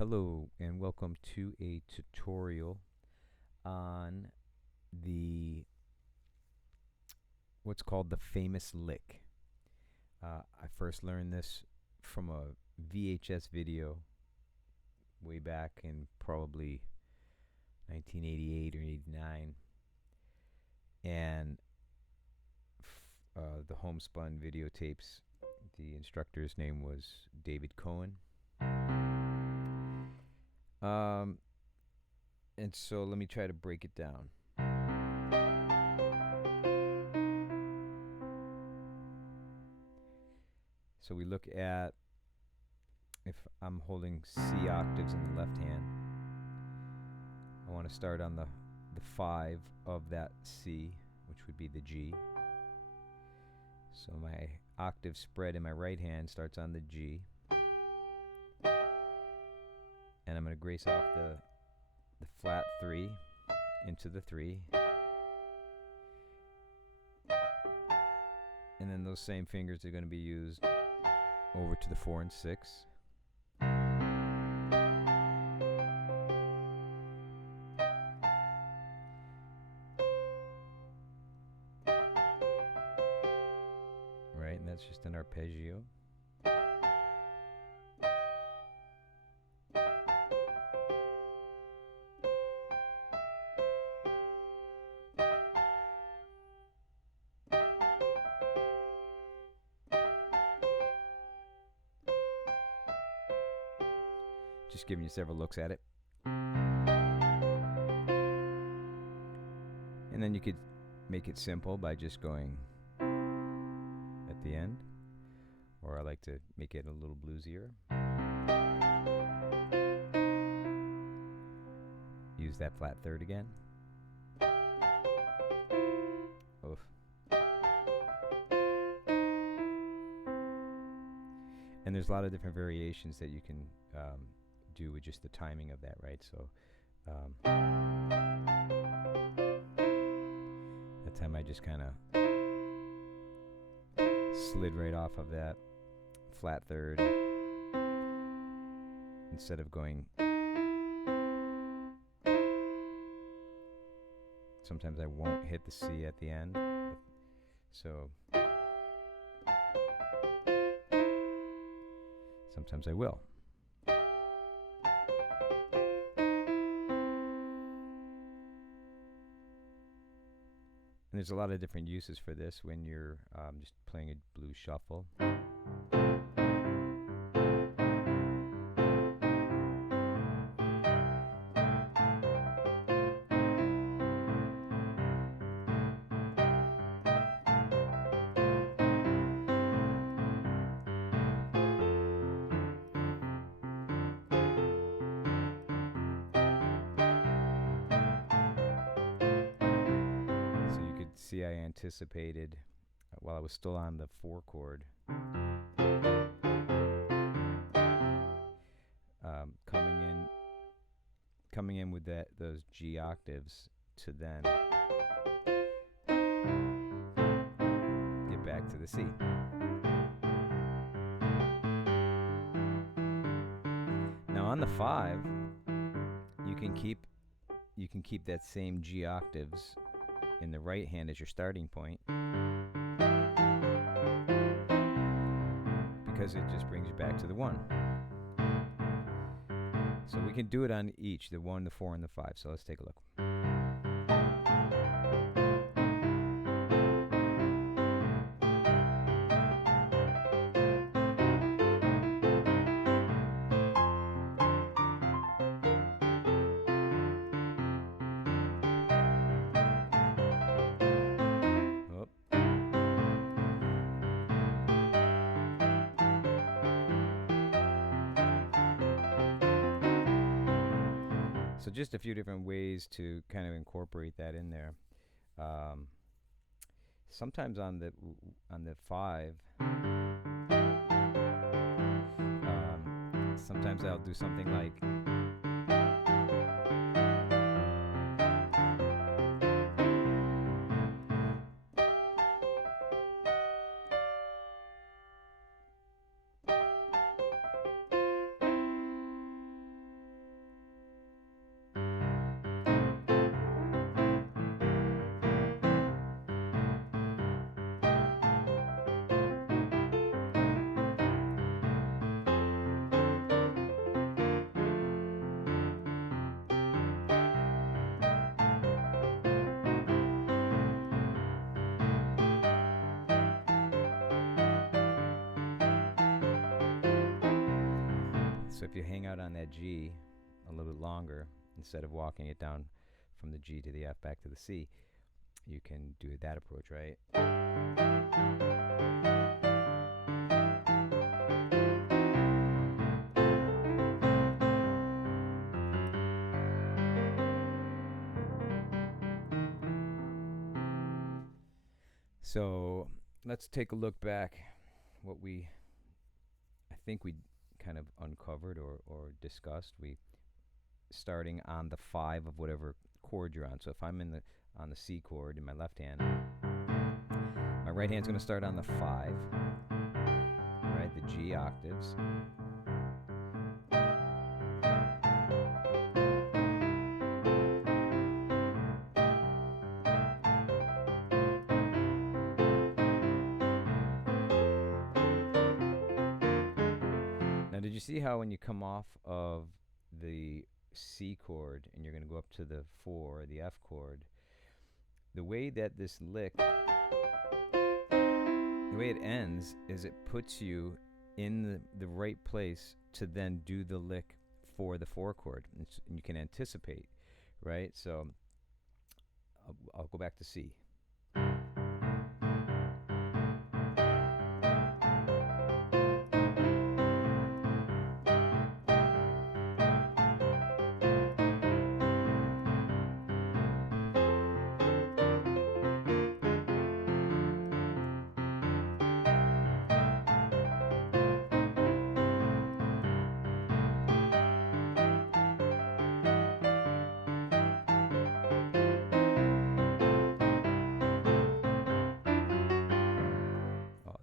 Hello and welcome to a tutorial on the what's called the famous lick. I first learned this from a VHS video way back in probably 1988 or 89, and the homespun videotapes. The instructor's name was David Cohen. And so let me try to break it down. So we look at, if I'm holding C octaves in the left hand, I want to start on the 5 of that C, which would be the G. So my octave spread in my right hand starts on the G. And I'm going to grace off the flat 3 into the 3. And then those same fingers are going to be used over to the 4 and 6. Right, and that's just an arpeggio. Just giving you several looks at it. And then you could make it simple by just going at the end, or I like to make it a little bluesier. Use that flat third again. Oof. And there's a lot of different variations that you can do with just the timing of that, right? So that time I just kind of slid right off of that flat third instead of going. Sometimes I won't hit the C at the end, so sometimes I will. And there's a lot of different uses for this when you're just playing a blues shuffle. See, I anticipated while I was still on the 4 chord, coming in with those G octaves to then get back to the C. Now on the 5, you can keep that same G octaves in the right hand as your starting point, because it just brings you back to the 1. So we can do it on each, the 1, the 4, and the 5. So let's take a look. So just a few different ways to kind of incorporate that in there. Sometimes on the 5, sometimes I'll do something like So if you hang out on that G a little bit longer, instead of walking it down from the G to the F back to the C, you can do that approach, right? So let's take a look back what I think we kind of uncovered or discussed. We starting on the 5 of whatever chord you're on. So if I'm on the C chord in my left hand, my right hand's going to start on the 5, right? The G octaves. Now, did you see how when you come off of the C chord and you're going to go up to the 4, the F chord, the way that this lick, the way it ends is it puts you in the right place to then do the lick for the 4 chord, and you can anticipate, right? So I'll go back to C.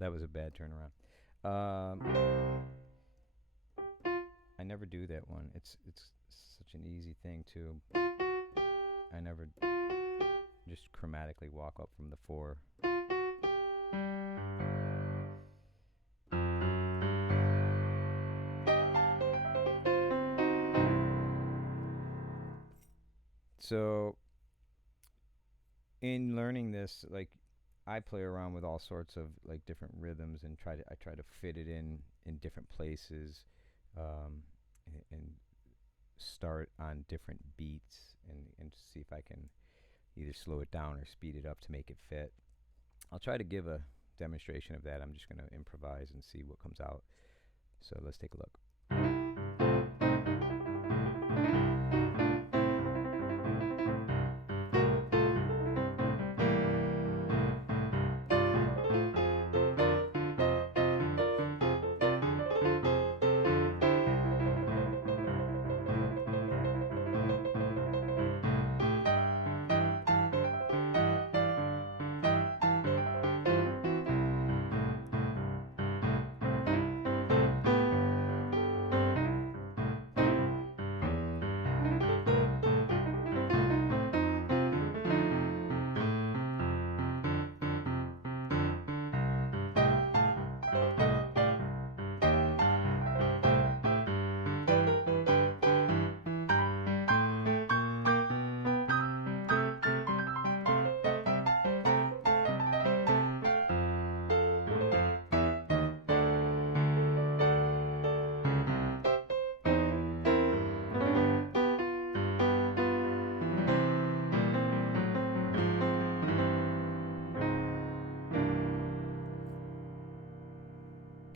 That was a bad turnaround. I never do that one. It's such an easy thing too. I never just chromatically walk up from the 4. So in learning this, like, I play around with all sorts of like different rhythms and I try to fit it in different places, and start on different beats and see if I can either slow it down or speed it up to make it fit. I'll try to give a demonstration of that. I'm just going to improvise and see what comes out. So let's take a look.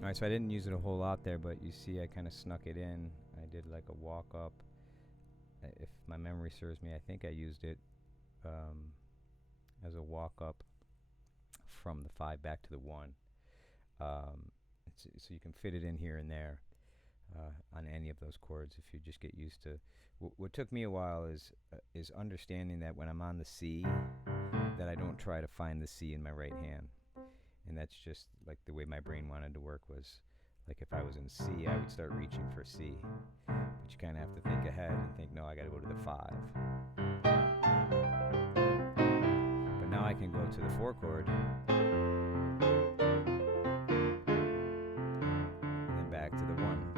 Alright, so I didn't use it a whole lot there, but you see I kind of snuck it in. I did like a walk up. If my memory serves me, I think I used it as a walk up from the 5 back to the 1. So you can fit it in here and there on any of those chords if you just get used to. What took me a while is understanding that when I'm on the C, that I don't try to find the C in my right hand. And that's just like the way my brain wanted to work, was like if I was in C, I would start reaching for C. But you kind of have to think ahead and think, no, I got to go to the 5. But now I can go to the 4 chord, and then back to the 1.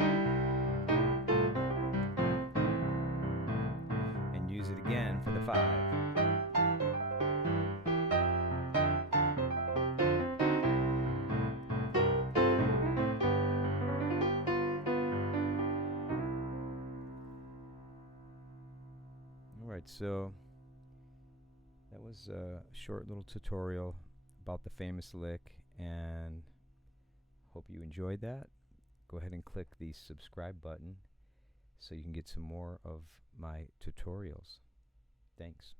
And use it again for the 5. Alright, so that was a short little tutorial about the famous lick, and hope you enjoyed that. Go ahead and click the subscribe button so you can get some more of my tutorials. Thanks.